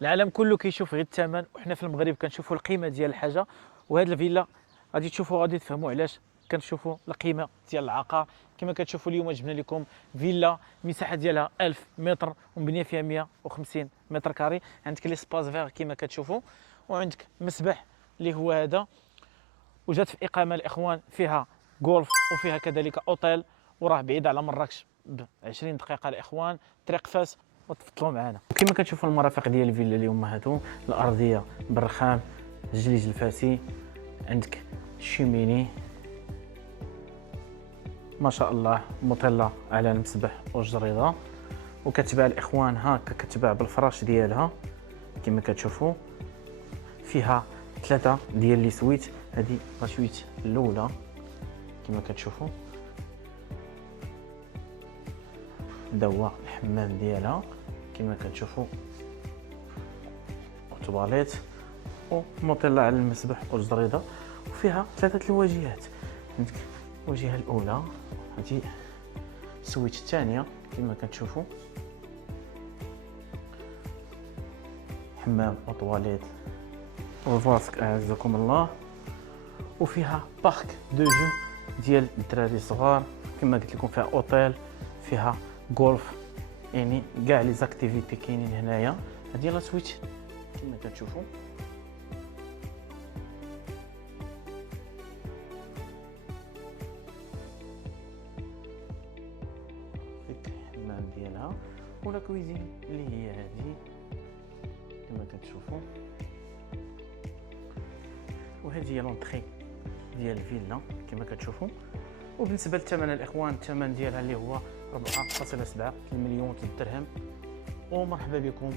العالم كله كيشوف غير الثمن، وحنا في المغرب كنشوفوا القيمه ديال الحاجه. وهاد الفيلا غادي تشوفوا، غادي تفهموا علاش كنشوفوا القيمه ديال العقار. كما كتشوفوا اليوم جبنا لكم فيلا المساحه ديالها 1000 متر ومبنيه فيها 150 متر كاري. عندك لي سباس فيغ كما كتشوفوا، وعندك مسبح اللي هو هذا. وجات في اقامه الاخوان فيها غولف وفيها كذلك اوتيل، وراه بعيد على مراكش ب 20 دقيقه الاخوان، طريق فاس. وتفضلوا معنا. كما كتشوفوا المرافق ديال الفيلا اللي هما هادو، الارضيه بالرخام، الجليج الفاسي، عندك الشيميني ما شاء الله مطله على المسبح والجريده، وكتباع الاخوان هكا، كتباع بالفراش ديالها كما كتشوفوا. فيها 3 ديال لي سويت، هذه لا سويت الاولى كما كتشوفوا، هذا هو الحمام ديالها كما كتشوفوا، وطواليت ومطلة على المسبح والجريده. وفيها 3 الواجهات، عندك الواجهه الاولى، هذه السويت الثانيه كما كتشوفوا، حمام وطواليت وفاسك اعزكم الله. وفيها بارك دو جو ديال الدراري الصغار كما قلت لكم، فيها اوتيل، فيها غولف، يعني كاع لي زاكتيفيتي كاينين هنايا. هذه لا سويت كما كتشوفوا. ديك الحمام ديالها ولا كويزين اللي هي هذه كما كتشوفوا. وهذه هي لونطري ديال الفيلا كما كتشوفوا. وبالنسبه للثمن الاخوان، الثمن ديالها اللي هو 4.7 المليون درهم. ومرحبا بكم